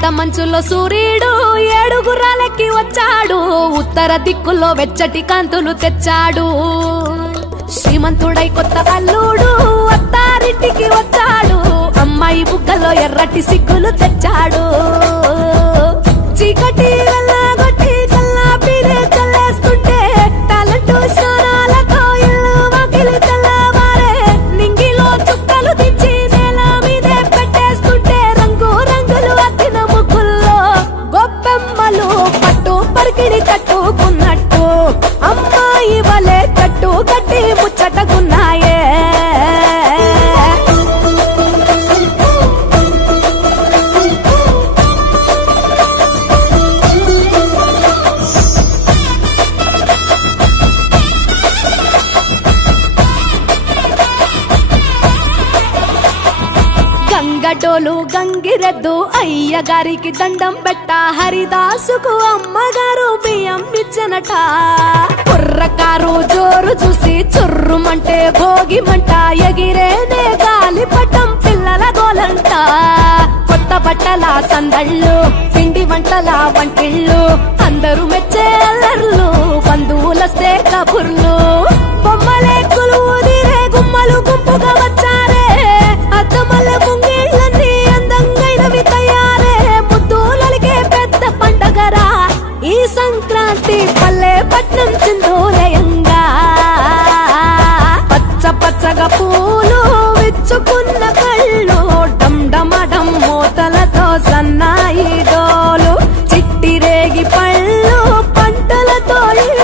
లేత మంచులో సూర్యుడు ఏడుగురాలెక్కి వచ్చాడు. ఉత్తర దిక్కులో వెచ్చటి కాంతులు తెచ్చాడు. శ్రీమంతుడై కొత్త అల్లుడు అత్తారింటికి వచ్చాడు. అమ్మాయి బుగ్గలో ఎర్రటి సిగ్గులు తెచ్చాడు. చీకటి వెళ్ళగొట్టి కల్లాపిరే చల్లేస్తుంటే టాలెంట్ స్నానాలతో ఇల్లు వాకిలి తెల్లవారే. నింగిలో చుక్కలు దించి నేల మీదే పెట్టేస్తుంటే రంగు రంగులు అద్దిన ముగ్గుల్లో గొప్పెమ్మలు పట్టు పరికిణి కట్టుకున్నట్టు అమ్మాయి వలే కట్టు కట్టి ముచ్చటకున్నాయే. గంగటోలు గంగిరెద్దు అయ్యగారికి దండం పెట్ట. హరిదాసుకు అమ్మగారు బియ్యం ఇచ్చనట. కుర్రకారు జోరు చూసి చుర్రుమంటే భోగి మంట. ఎగిరేనే గాలిపటం పిల్లల గోలంట. కొత్త బట్టల సందళ్ళు పిండి వంటల వంటిళ్ళు అందరూ మెచ్చే అల్లర్లు. బంధువు